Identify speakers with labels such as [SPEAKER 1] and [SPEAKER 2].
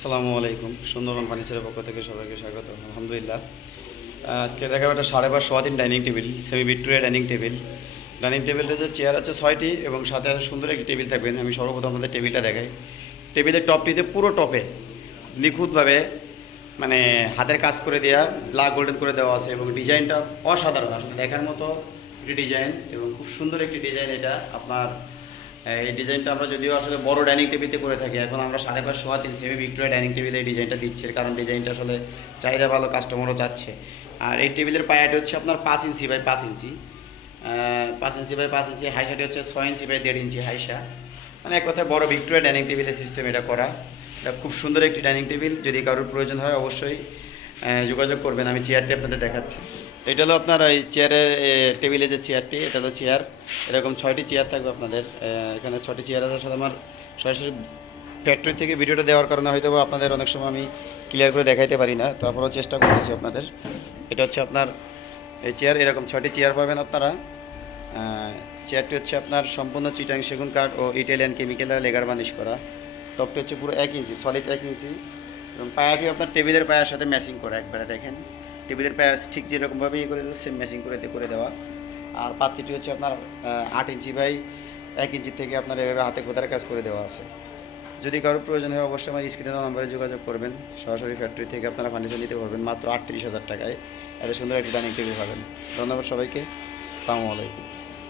[SPEAKER 1] আসসালামু আলাইকুম। সুন্দরবন ফার্নিচারের পক্ষ থেকে সবাইকে স্বাগত, আলহামদুলিল্লাহ। আজকে দেখাবো একটা সাড়ে পাঁচ সোয়াদিন dining table semi Victoria dining table. Dining টেবিলটা যে চেয়ার আছে ছয়টি এবং সাথে আছে সুন্দর একটি টেবিল থাকবেন, আমি সর্বপ্রথম আপনাদের টেবিলটা দেখাই। টেবিলের টপটিতে পুরো টপে নিখুঁতভাবে মানে হাতের কাজ করে দেওয়া ব্ল্যাক গোল্ডেন করে দেওয়া আছে এবং ডিজাইনটা অসাধারণ। আসলে দেখার মতো একটি ডিজাইন এবং খুব সুন্দর একটি ডিজাইন এটা আপনার এই ডিজাইনটা আমরা যদিও আসলে বড় ডাইনিং টেবিলতে করে থাকি, এখন আমরা সাড়ে পাঁচশো হাত সেমি ভিক্টোরিয়া ডাইনিং টেবিলে এই ডিজাইনটা দিচ্ছে কারণ ডিজাইনটা আসলে চাহিদা ভালো কাস্টমারও চাচ্ছে। আর এই টেবিলের পায়াটি হচ্ছে আপনার পাঁচ ইঞ্চি বাই পাঁচ ইঞ্চি। পাঁচ ইঞ্চি বাই পাঁচ ইঞ্চি হাইসাটি হচ্ছে ছয় ইঞ্চি বাই দেড় ইঞ্চি হাইসা। মানে এক কথায় বড় ভিক্টোরিয়া ডাইনিং টেবিলের সিস্টেম এটা করা। এটা খুব সুন্দর একটি ডাইনিং টেবিল যদি কারোর প্রয়োজন হয় অবশ্যই যোগাযোগ করবেন, আমি চেয়ারটি আপনাদের দেখাচ্ছি। এটা হলো আপনার এই চেয়ারের টেবিলে যে চেয়ারটি এটা হলো চেয়ার এরকম ছয়টি চেয়ার থাকবে আপনাদের। এখানে ছয়টি চেয়ার আছে। সাথে আমার সরাসরি ফ্যাক্টরি থেকে ভিডিওটা দেওয়ার কারণে হয়তো আপনাদের অনেক সময় আমি ক্লিয়ার করে দেখাইতে পারি না। তারপরেও চেষ্টা করতেছি আপনাদের। এটা হচ্ছে আপনার, এই চেয়ার এরকম ছয়টি চেয়ার পাবেন আপনারা। চেয়ারটি হচ্ছে আপনার সম্পূর্ণ চিটাং সেগুন কাঠ ও ইটালিয়ান কেমিক্যাল লেগার বানিশ করা। টপটি হচ্ছে পুরো এক ইঞ্চি সলিড এক ইঞ্চি এবং পায়াটি আপনার টেবিলের পায়ার সাথে ম্যাচিং করা একবারে দেখেন। টেবিলের পায়া ঠিক যেরকমভাবে ইয়ে করে সেম ম্যাচিং করে করে দেওয়া। আর পাত্রটি হচ্ছে আপনার আট ইঞ্চি বাই এক ইঞ্চি থেকে আপনার এভাবে হাতে খোদার কাজ করে দেওয়া আছে। যদি কারোর প্রয়োজন হয় অবশ্যই আমার স্ক্রিনে নাম্বারে যোগাযোগ করবেন। সরাসরি ফ্যাক্টরি থেকে আপনারা ফার্নিচার নিতে পারবেন মাত্র আটত্রিশ হাজার টাকায়। এত সুন্দর একটি ডাইনিং টেবিল পাবেন। ধন্যবাদ সবাইকে। আসসালামু আলাইকুম।